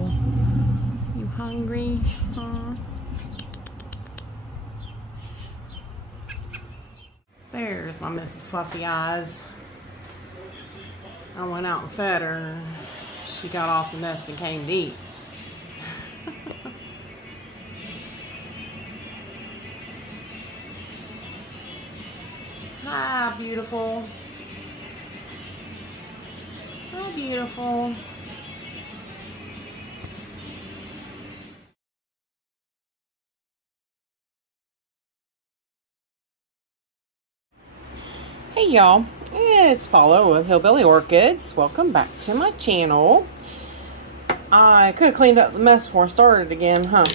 you? You hungry? Huh? There's my Mrs. Fluffy Eyes. I went out and fed her. She got off the nest and came to eat. Hi, beautiful. Hi, beautiful. Hey y'all, it's Paula with Hillbilly Orchids. Welcome back to my channel. I could have cleaned up the mess before I started again, huh?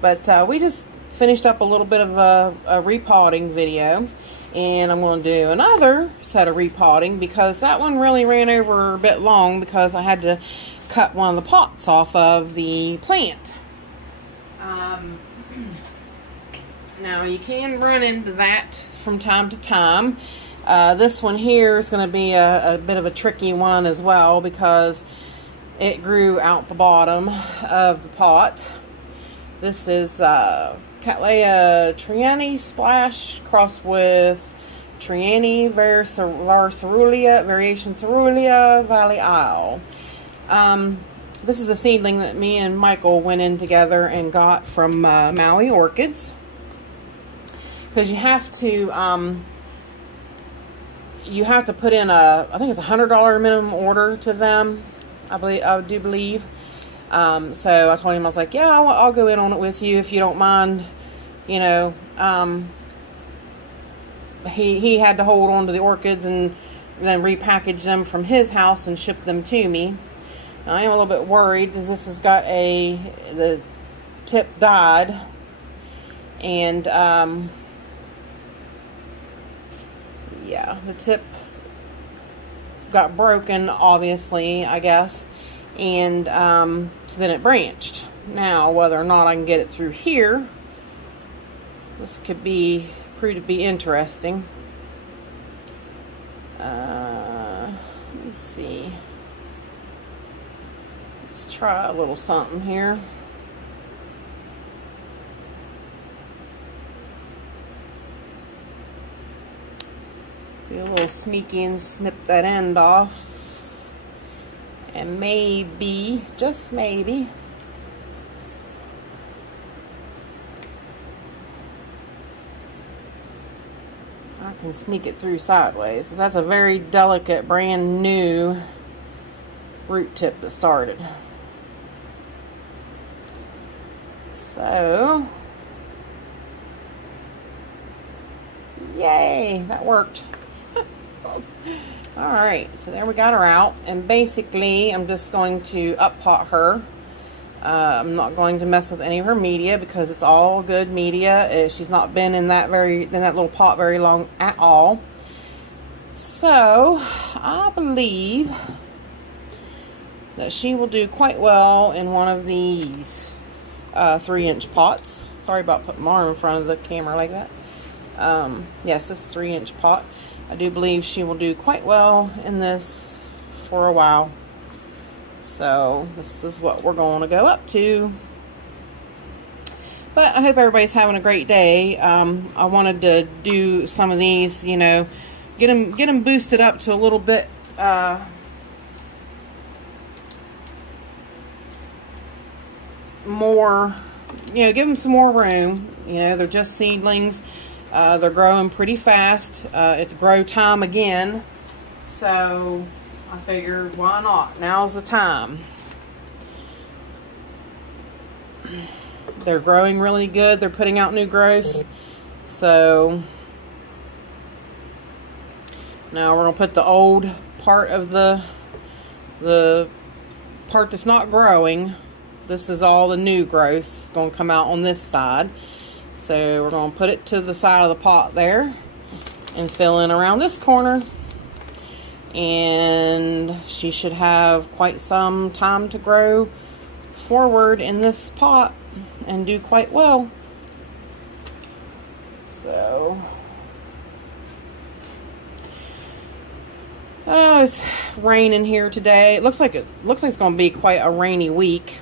But we just finished up a little bit of a repotting video. And I'm going to do another set of repotting because that one really ran over a bit long because I had to cut one of the pots off of the plant. Now you can run into that from time to time. This one here is going to be a bit of a tricky one as well because it grew out the bottom of the pot. This is Cattleya Triani Splash crossed with Triani Variation Cerulean Valley Isle. This is a seedling that me and Michael went in together and got from Maui Orchids. Because you have to put in I think it's $100 minimum order to them. I do believe. So I told him, I was like, yeah, I'll go in on it with you if you don't mind. You know, he had to hold on to the orchids and then repackage them from his house and ship them to me. Now, I am a little bit worried because this has got the tip died, and yeah, the tip got broken, obviously, I guess, and so then it branched. Now, whether or not I can get it through here, this could prove to be interesting. Let me see. Let's try a little something here. Be a little sneaky and snip that end off. And maybe, just maybe, I can sneak it through sideways. That's a very delicate, brand new root tip that started. So, yay, that worked. Alright, so there we got her out, and basically I'm just going to up pot her. I'm not going to mess with any of her media because it's all good media. She's not been in that little pot very long at all. So I believe that she will do quite well in one of these 3-inch pots. Sorry about putting my arm in front of the camera like that. Yes, this is a 3-inch pot. I do believe she will do quite well in this for a while. So this is what we're going to go up to. But I hope everybody's having a great day. I wanted to do some of these, you know, get them boosted up to a little bit more, you know, give them some more room. You know, they're just seedlings. They're growing pretty fast. It's grow time again. So I figured, why not? Now's the time. They're growing really good. They're putting out new growth. So now we're going to put the old part of the part that's not growing. This is all the new growth. It's going to come out on this side. So we're going to put it to the side of the pot there and fill in around this corner. And she should have quite some time to grow forward in this pot and do quite well. So, oh, it's raining here today. It looks like it's going to be quite a rainy week.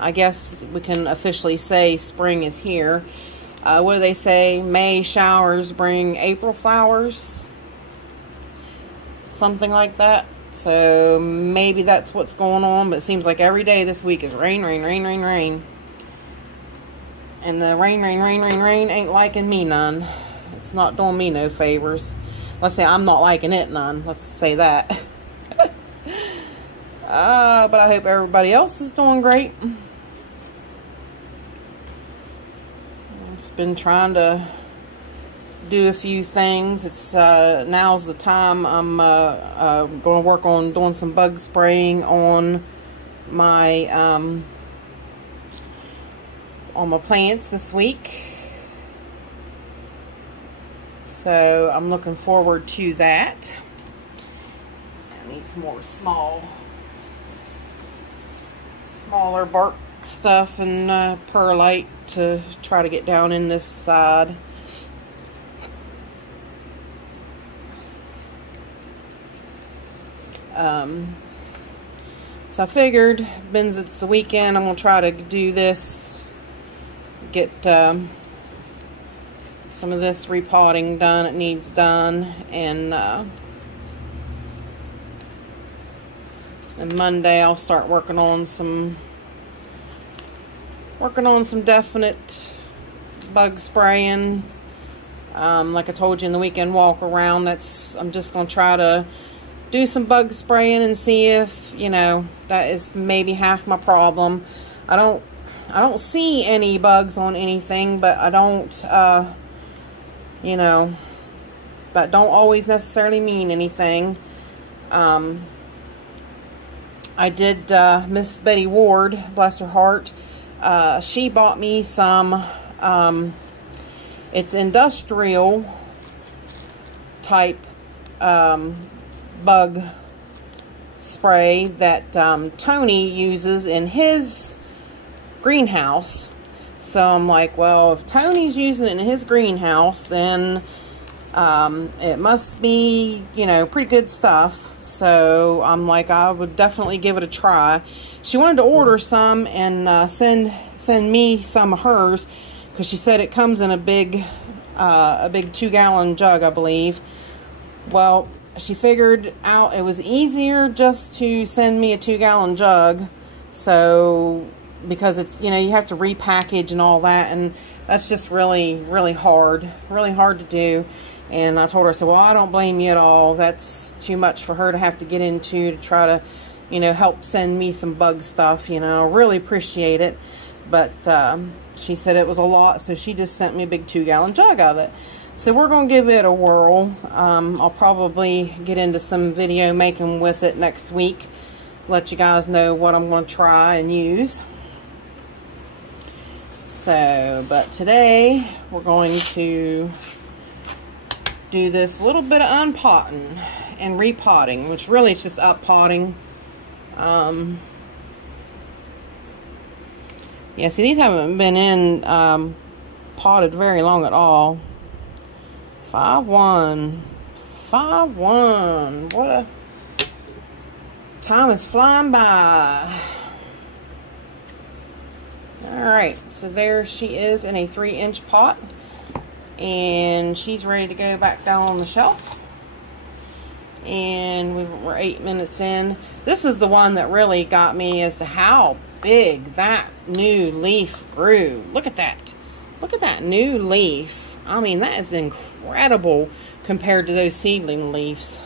I guess we can officially say spring is here. What do they say? May showers bring April flowers. Something like that. So maybe that's what's going on. But it seems like every day this week is rain, rain, rain, rain, rain. And the rain, rain, rain, rain, rain ain't liking me none. It's not doing me no favors. Let's say I'm not liking it none. Let's say that. But I hope everybody else is doing great. I've been trying to do a few things. It's now's the time. I'm going to work on doing some bug spraying on my plants this week. So I'm looking forward to that. I need some more smaller bark stuff and perlite to try to get down in this side. So I figured, since it's the weekend, I'm going to try to do this, get some of this repotting done. It needs done, and Monday I'll start working on some definite bug spraying. Like I told you in the weekend walk around, I'm just going to try to do some bug spraying and see if, you know, that is maybe half my problem. I don't see any bugs on anything, but I don't, you know, that don't always necessarily mean anything. I did, Miss Betty Ward, bless her heart, she bought me some, it's industrial type, bug spray that Tony uses in his greenhouse. So I'm like, well, if Tony's using it in his greenhouse, then it must be, you know, pretty good stuff. So I'm like, I would definitely give it a try. She wanted to order some and send me some of hers, because she said it comes in a big 2-gallon jug, I believe. Well, she figured out it was easier just to send me a 2-gallon jug. So, because it's, you know, you have to repackage and all that, and that's just really hard to do. And I told her, I said, well, I don't blame you at all. That's too much for her to have to get into to try to, you know, help send me some bug stuff, you know. Really appreciate it. But she said it was a lot, so she just sent me a big 2-gallon jug of it. So we're going to give it a whirl. I'll probably get into some video making with it next week to let you guys know what I'm going to try and use. So, but today we're going to do this little bit of unpotting and repotting, which really is just uppotting. Yeah, see, these haven't been in potted very long at all. 5-1. What a time is flying by. Alright, so there she is in a 3-inch pot, and she's ready to go back down on the shelf. And we're 8 minutes in. This is the one that really got me as to how big that new leaf grew. Look at that. Look at that new leaf. I mean, that is incredible compared to those seedling leaves.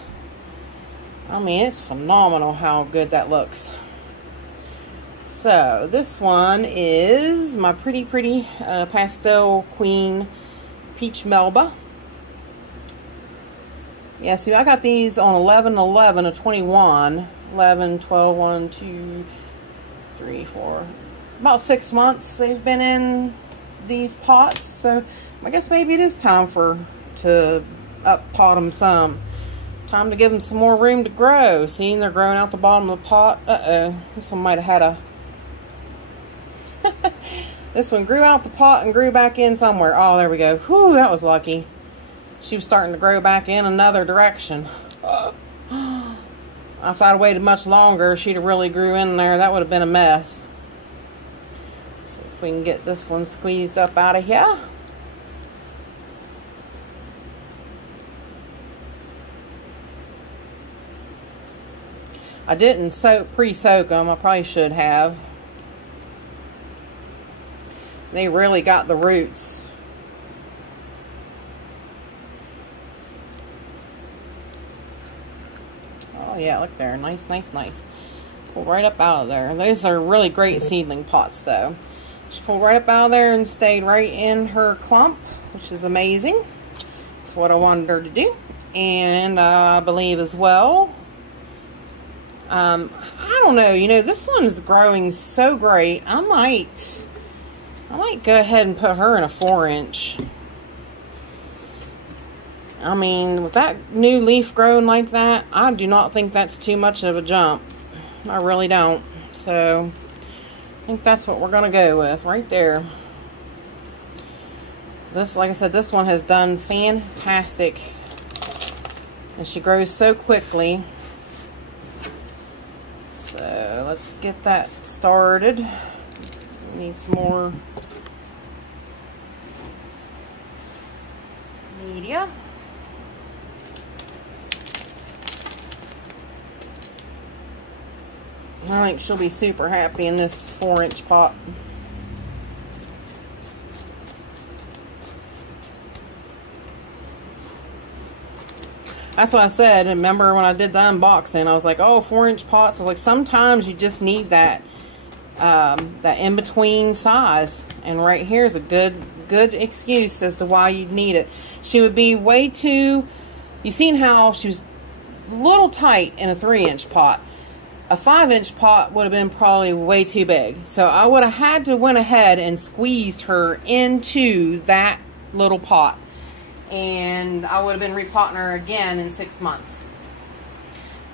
I mean, it's phenomenal how good that looks. So, this one is my pretty pastel queen peach melba. Yeah, see, I got these on 11/11 of 21. 11, 12, 1, 2, 3, 4. About 6 months they've been in these pots. So, I guess maybe it is time to up-pot them some. Time to give them some more room to grow. See, they're growing out the bottom of the pot. Uh-oh. This one might have had a... This one grew out the pot and grew back in somewhere. Oh, there we go. Whew, that was lucky. She was starting to grow back in another direction. If I'd waited much longer, she'd have really grew in there. That would have been a mess. we can get this one squeezed up out of here. I didn't pre-soak them. I probably should have. They really got the roots. Oh yeah, look there. Nice, nice, nice. Pull right up out of there. Those are really great seedling pots though. Just pulled right up out of there and stayed right in her clump, which is amazing. That's what I wanted her to do. And I believe as well, I don't know, you know, this one's growing so great. I might go ahead and put her in a 4-inch. I mean, with that new leaf growing like that, I do not think that's too much of a jump. I really don't. So, I think that's what we're going to go with right there. This, like I said, this one has done fantastic. And she grows so quickly. So, let's get that started. We need some more media. I think she'll be super happy in this 4-inch pot. That's what I said. Remember when I did the unboxing, I was like, oh, 4-inch pots. I was like, sometimes you just need that that in-between size. And right here is a good excuse as to why you'd need it. She would be way too, you've seen how she was a little tight in a 3-inch pot. A 5-inch pot would have been probably way too big. So I would have had to went ahead and squeezed her into that little pot. And I would have been repotting her again in 6 months.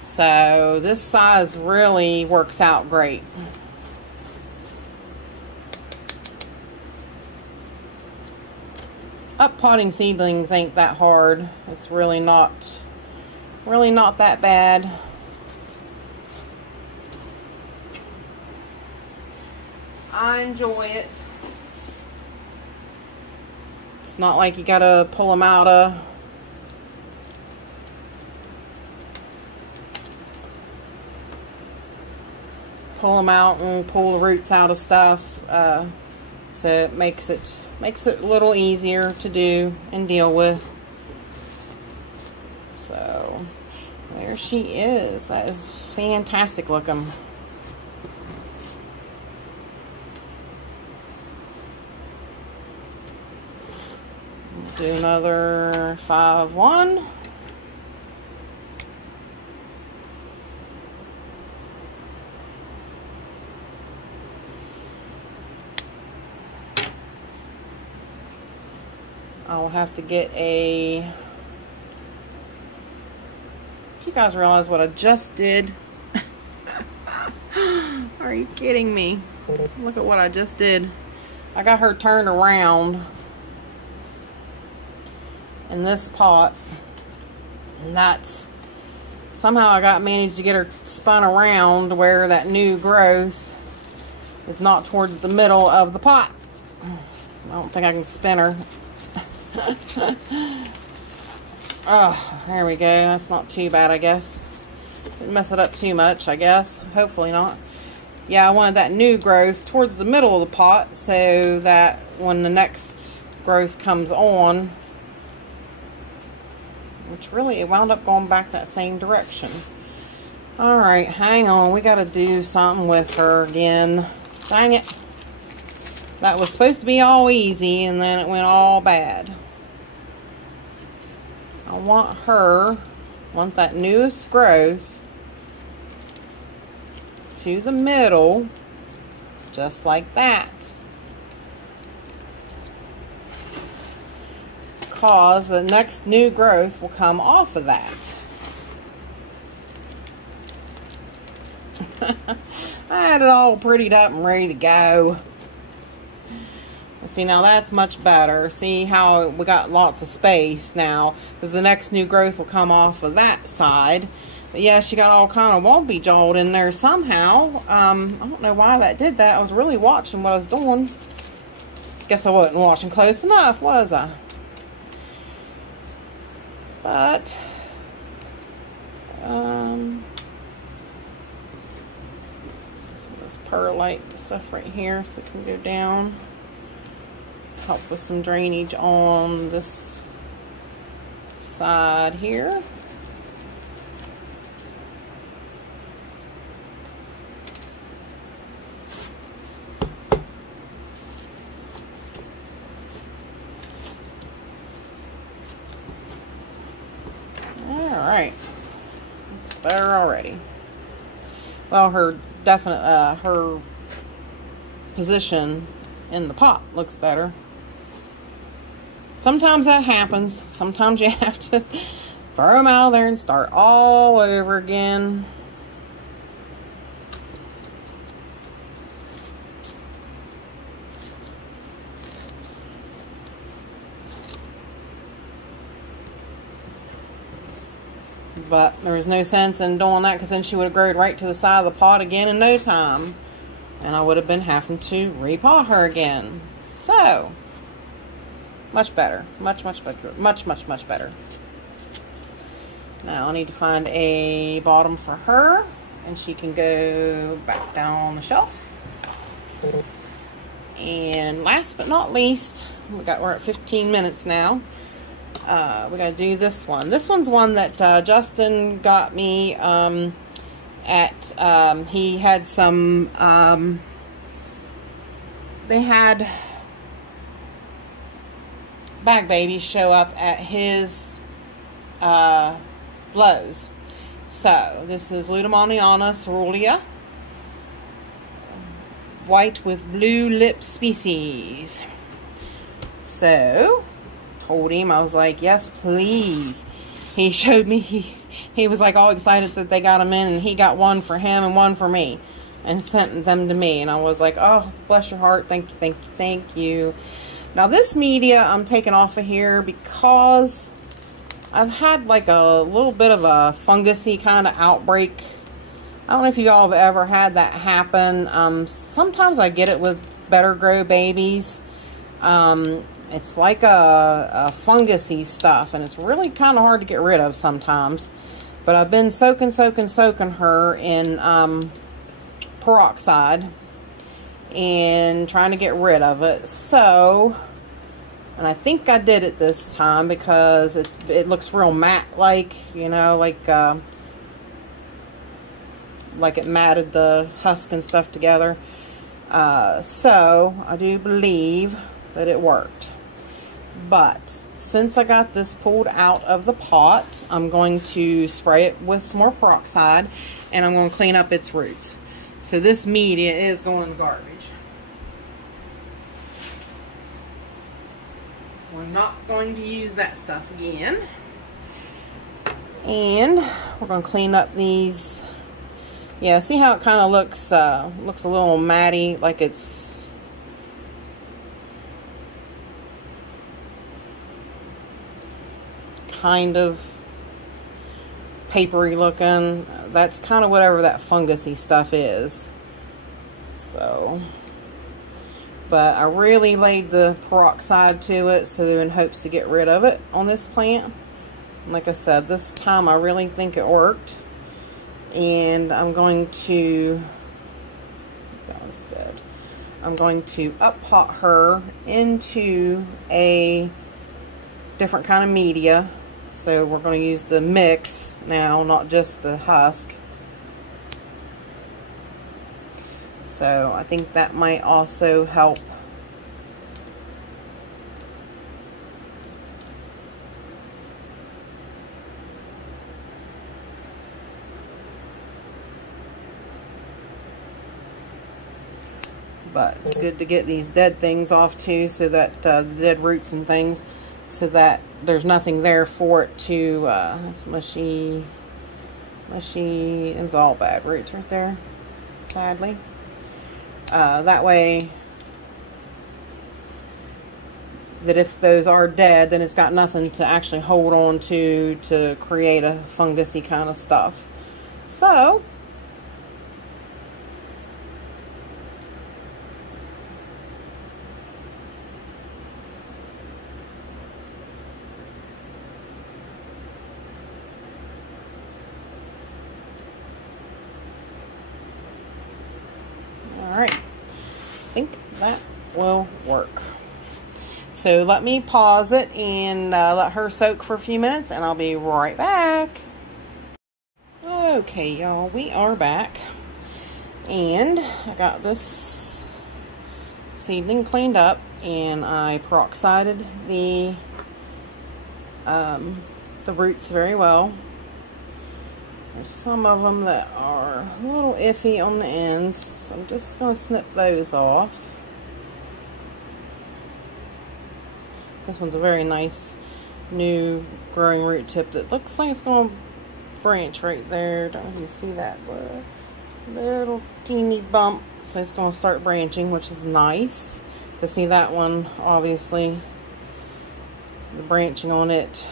So this size really works out great. Uppotting seedlings ain't that hard. It's really not that bad. I enjoy it. It's not like you gotta pull them out of and pull the roots out of stuff. So it makes it a little easier to do and deal with. So there she is. That is fantastic looking. Do another 5-1. I'll have to get a... Do you guys realize what I just did? Are you kidding me? Look at what I just did. I got her turned around in this pot, and that's somehow I managed to get her spun around where that new growth is not towards the middle of the pot. I don't think I can spin her. Oh, there we go. That's not too bad, I guess. Didn't mess it up too much, I guess. Hopefully not. Yeah, I wanted that new growth towards the middle of the pot so that when the next growth comes on, which really, it wound up going back that same direction. Alright, hang on. We got to do something with her again. Dang it. That was supposed to be all easy, and then it went all bad. I want that newest growth to the middle, just like that. Because the next new growth will come off of that. I had it all prettied up and ready to go. See, now that's much better. See how we got lots of space now, because the next new growth will come off of that side. But yeah, she got all kind of wobbly jawed in there somehow. I don't know why that did that. I was really watching what I was doing. Guess I wasn't watching close enough, was I? But, some of this perlite stuff right here so it can go down. Help with some drainage on this side here. Alright, looks better already. Well, her position in the pot looks better. Sometimes that happens. Sometimes you have to throw them out of there and start all over again. But there was no sense in doing that, because then she would have grown right to the side of the pot again in no time. And I would have been having to repot her again. So, much better. Much better. Much better. Now I need to find a bottom for her, and she can go back down on the shelf. And last but not least, we're at 15 minutes now. We gotta do this one. This one's one that Justin got me he had some, they had bag babies show up at his Lowe's. So this is Ludomoniana cerulean, white with blue lip species. So told him, I was like, yes please. He showed me, he was like all excited that they got them in, and he got one for him and one for me and sent them to me, and I was like, oh bless your heart, thank you, thank you, thank you. Now this media I'm taking off of here because I've had like a little bit of a fungusy kind of outbreak. I don't know if you all have ever had that happen. Sometimes I get it with Better Grow babies. It's like a fungusy stuff, and it's really kind of hard to get rid of sometimes. But I've been soaking her in peroxide and trying to get rid of it. So, and I think I did it this time because it looks real matte, like, you know, like it matted the husk and stuff together. So I do believe that it worked. But since I got this pulled out of the pot, I'm going to spray it with some more peroxide, and I'm going to clean up its roots. So this media is going in the garbage. We're not going to use that stuff again. And we're going to clean up these. Yeah, see how it kind of looks a little matty, like it's kind of papery looking. That's kind of whatever that fungusy stuff is. So, but I really laid the peroxide to it so in hopes to get rid of it on this plant. And like I said, this time I really think it worked. And I'm going to, I'm going to up pot her into a different kind of media. So we're going to use the mix now, not just the husk. So I think that might also help. But it's good to get these dead things off too, so that dead roots and things, so that there's nothing there for it to, it's mushy, it's all bad roots right there, sadly. That way, that if those are dead, then it's got nothing to actually hold on to create a fungusy kind of stuff. So, that will work. So let me pause it and let her soak for a few minutes, and I'll be right back. Okay, y'all, we are back, and I got this seedling cleaned up, and I peroxided the roots very well. There's some of them that are a little iffy on the ends, so I'm just going to snip those off. This one's a very nice new growing root tip that looks like it's going to branch right there. Don't know if you see that little teeny bump. So it's going to start branching, which is nice. To see that one, obviously, the branching on it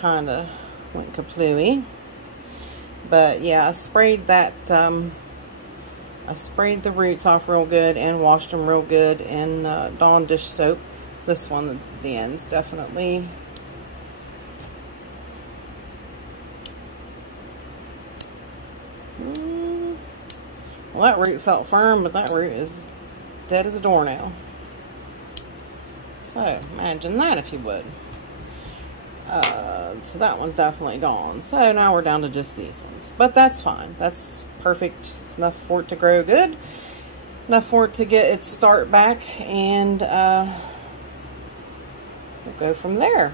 kind of went kaplooey. But yeah, I sprayed that. I sprayed the roots off real good and washed them real good in Dawn dish soap. This one, the ends, definitely. Well, that root felt firm, but that root is dead as a doornail. So, imagine that if you would. So that one's definitely gone. So now we're down to just these ones. But that's fine. That's perfect. It's enough for it to grow good. Enough for it to get its start back. And we'll go from there.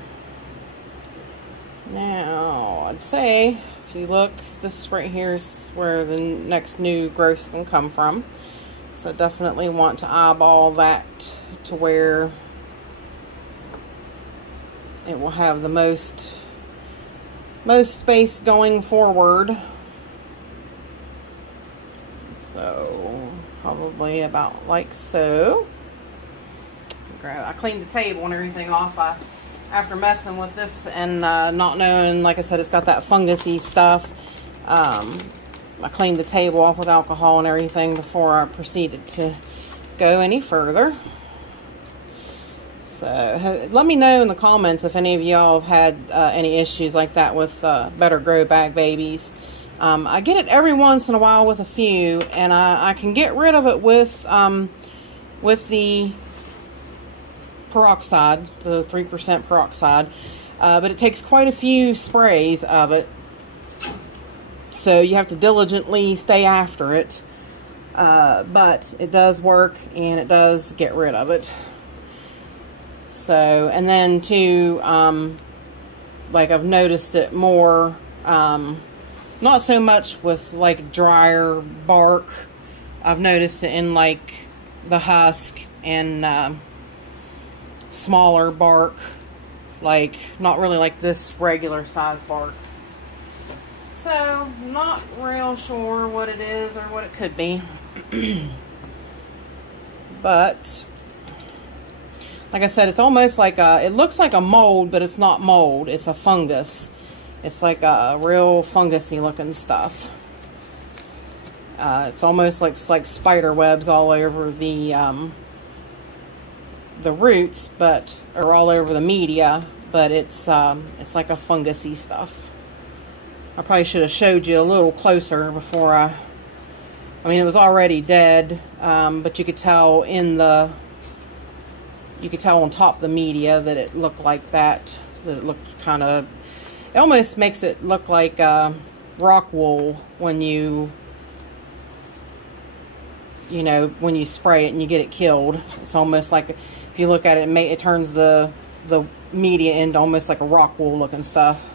Now, I'd say, if you look, this right here is where the next new growth is going to come from. So definitely want to eyeball that to where it will have the most space going forward. So probably about like so. I cleaned the table and everything off after messing with this and not knowing, like I said, it's got that fungusy stuff. I cleaned the table off with alcohol and everything before I proceeded to go any further. So let me know in the comments if any of y'all have had any issues like that with Better Grow Bag babies. I get it every once in a while with a few, and I can get rid of it with the peroxide, the 3% peroxide, but it takes quite a few sprays of it, so you have to diligently stay after it, but it does work and it does get rid of it. So, and then too, like I've noticed it more, not so much with like drier bark. I've noticed it in like the husk and smaller bark, like not really like this regular size bark. So not real sure what it is or what it could be. But like I said, it's almost like it looks like a mold, but it's not mold, it's a fungus. It's like a real fungusy looking stuff. It's almost like spider webs all over the roots, or all over the media, but it's like a fungusy stuff. I probably should have showed you a little closer before I mean, it was already dead, but you could tell on top of the media that it looked like that it looked kind of, it almost makes it look like rock wool when you know, when you spray it and you get it killed. It's almost like, if you look at it, it turns the media into almost like a rock wool looking stuff,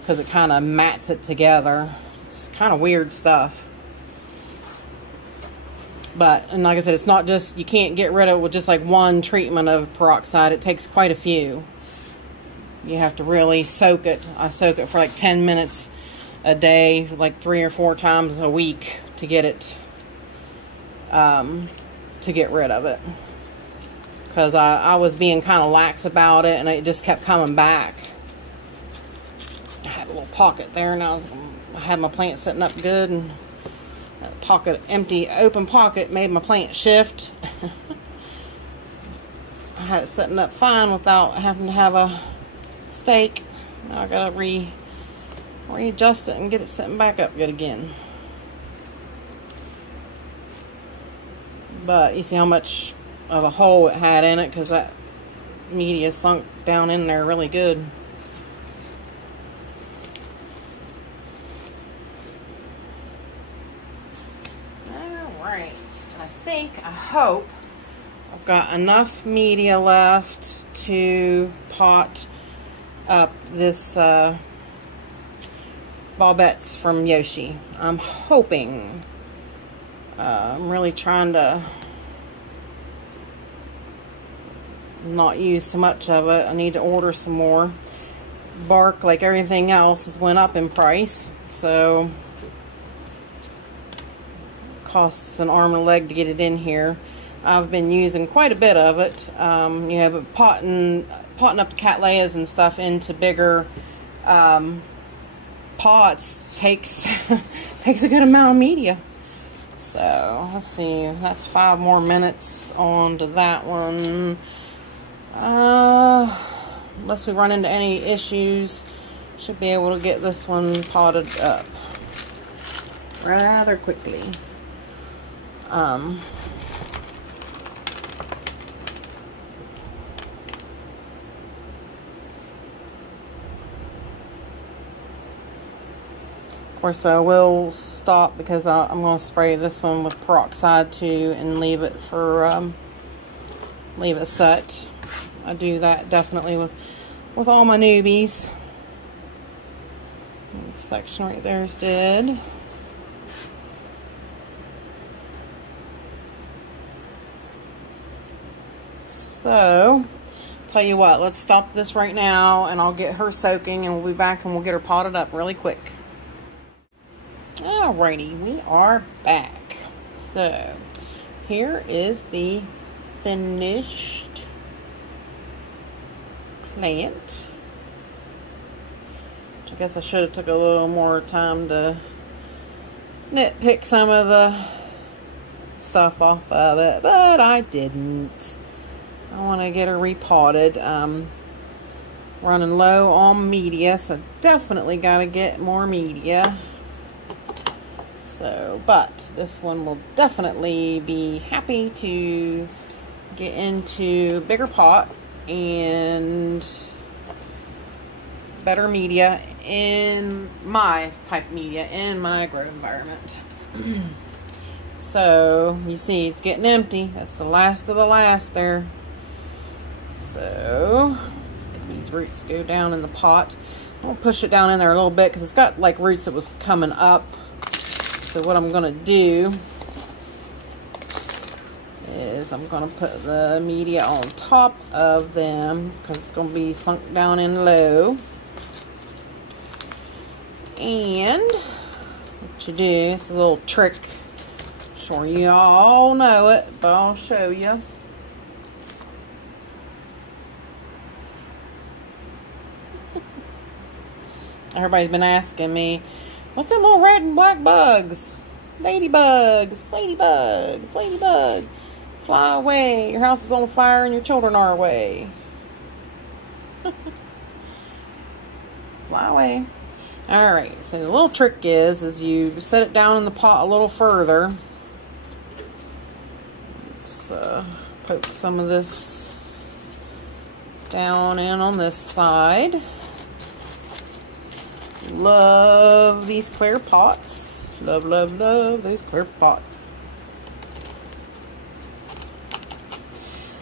because it kind of mats it together. It's kind of weird stuff. But, and like I said, it's not just, you can't get rid of it with just like one treatment of peroxide. It takes quite a few. You have to really soak it. I soak it for like 10 minutes a day, like 3 or 4 times a week to get it, to get rid of it. Because I was being kind of lax about it, and it just kept coming back. I had a little pocket there, now I had my plant sitting up good, and that pocket, empty, open pocket, made my plant shift. I had it sitting up fine without having to have a stake. Now I gotta readjust it and get it sitting back up good again. But you see how much of a hole it had in it, because that media sunk down in there really good. Alright, I hope I've got enough media left to pot up this Bobettes from Yoshi. I'm hoping. I'm really trying to not use so much of it. I need to order some more. Bark, like everything else, has went up in price, so it costs an arm and a leg to get it in here. I've been using quite a bit of it. You know, but potting up the Cattleyas and stuff into bigger pots takes takes a good amount of media. So let's see, that's 5 more minutes on to that one. Unless we run into any issues, should be able to get this one potted up rather quickly. Of course, I will stop because I'm going to spray this one with peroxide too and leave it for leave it set. I do that definitely with all my newbies. That section right there is dead. So, tell you what, let's stop this right now and I'll get her soaking and we'll be back and we'll get her potted up really quick. Alrighty, we are back. So, here is the finished plant. Which I guess I should have took a little more time to nitpick some of the stuff off of it, but I didn't. I want to get her repotted. Running low on media, so definitely got to get more media. So, but this one will definitely be happy to get into bigger pot and better media in my type of media in my grow environment. So you see it's getting empty. That's the last of the last there. So let's get these roots to go down in the pot. I'll push it down in there a little bit because it's got like roots that was coming up. So what I'm gonna do is I'm gonna put the media on top of them because it's gonna be sunk down in low. And what you do, this is a little trick. Sure you all know it, but I'll show you. Everybody's been asking me, what's them little red and black bugs? Ladybugs, ladybugs, ladybug. Fly away. Your house is on fire and your children are away. Fly away. Alright, so the little trick is you set it down in the pot a little further. Let's poke some of this down in on this side. Love these clear pots. Love, love, love these clear pots.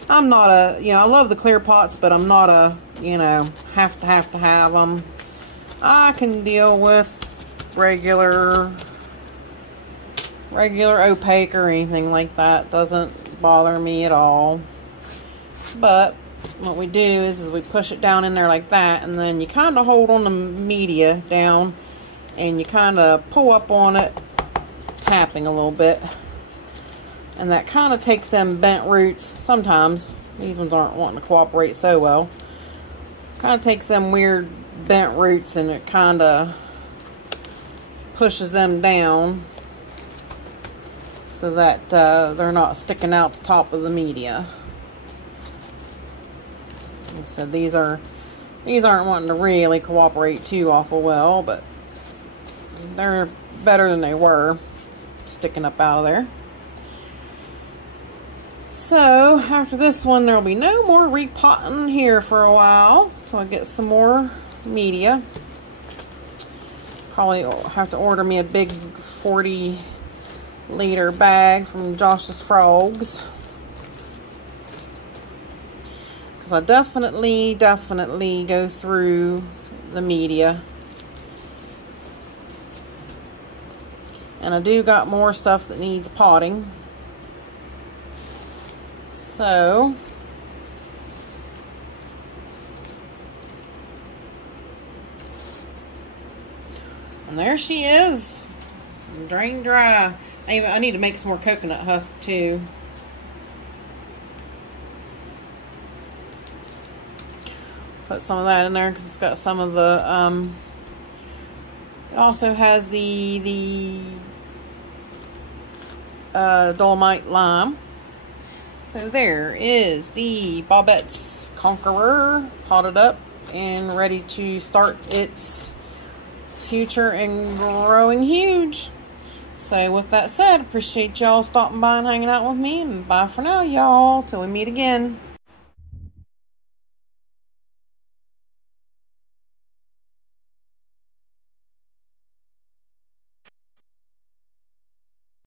I'm not a, I love the clear pots, but I'm not a, have to have them. I can deal with regular opaque or anything like that. Doesn't bother me at all. But what we do is we push it down in there like that, and then you kind of hold on the media down and you kind of pull up on it, tapping a little bit, and that kind of takes them bent roots. Sometimes these ones aren't wanting to cooperate so well. Kind of takes them weird bent roots and it kind of pushes them down so that they're not sticking out the top of the media. Like I said, these aren't wanting to really cooperate too awful well, but they're better than they were sticking up out of there. So after this one, there will be no more repotting here for a while. So I get some more media. Probably have to order me a big 40-liter bag from Josh's Frogs. Because I definitely go through the media. And I do got more stuff that needs potting. So and there she is, drained dry. I need to make some more coconut husk too. Put some of that in there because it's got some of the it also has the dolomite lime. So there is the Bobette's Conqueror potted up and ready to start its future and growing huge. So with that said, appreciate y'all stopping by and hanging out with me, and bye for now, y'all, till we meet again.